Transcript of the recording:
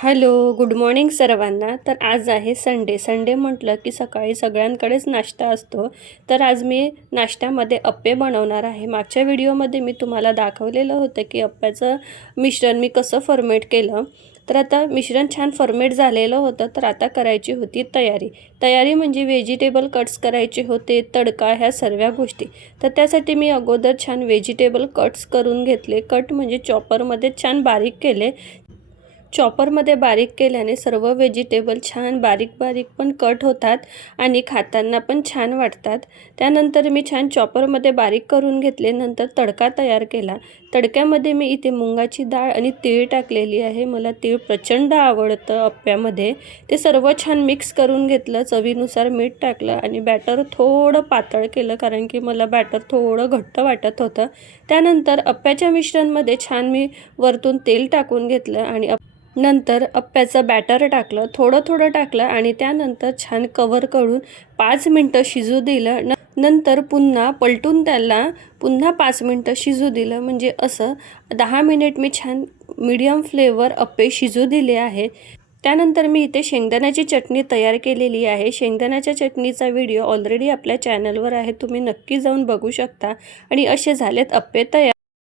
Hello, good morning सर्वांना. तर आज आहे संडे. संडे म्हटलं की सकाळी सगळ्यांकडेच नाश्ता असतो. तर आज मी नाश्त्यामध्ये अप्पे बनवणार आहे. मागच्या व्हिडिओमध्ये मी तुम्हाला दाखवलेलं होतं की अप्प्याचं मिश्रण मी कसं फर्मेट केलं. तर आता मिश्रण छान फर्मेट झालेलं होतं. तर आता करायची होती तयारी म्हणजे व्हेजिटेबल कट्स करायचे होते, तडका, ह्या सर्व गोष्टी. तर त्यासाठी मी अगोदर छान व्हेजिटेबल कट्स करून घेतले. कट म्हणजे चॉपरमध्ये छान बारीक केले. चॉपरमध्ये बारीक केल्याने सर्व व्हेजिटेबल छान बारीक बारीक पण कट होतात आणि खाताना पण छान वाटतात. त्यानंतर मी छान चॉपरमध्ये बारीक करून घेतले. नंतर तडका तयार केला. तडक्यामध्ये मी इथे मुगाची डाळ आणि तीळ टाकलेली आहे. मला तीळ प्रचंड आवडतं अप्प्यामध्ये. ते सर्व छान मिक्स करून घेतलं. चवीनुसार मीठ टाकलं आणि बॅटर थोडं पातळ केलं कारण की मला बॅटर थोडं घट्ट वाटत होतं. त्यानंतर अप्प्याच्या मिश्रणमध्ये छान मी वरतून तेल टाकून घेतलं आणि नंतर अप्प्याचं बॅटर टाकलं, थोडं टाकलं आणि त्यानंतर छान कव्हर करून 5 मिनटं शिजू दिलं. नंतर पुन्हा पलटून त्याला पुन्हा 5 मिनटं शिजू दिलं. म्हणजे असं 10 मिनिट मी छान मीडियम फ्लेवर अप्पे शिजू दिले आहेत. त्यानंतर मी इथे शेंगदाण्याची चटणी तयार केलेली आहे. शेंगदाण्याच्या चटणीचा व्हिडिओ ऑलरेडी आपल्या चॅनलवर आहे, तुम्ही नक्की जाऊन बघू शकता. आणि असे झालेत अप्पे तयार.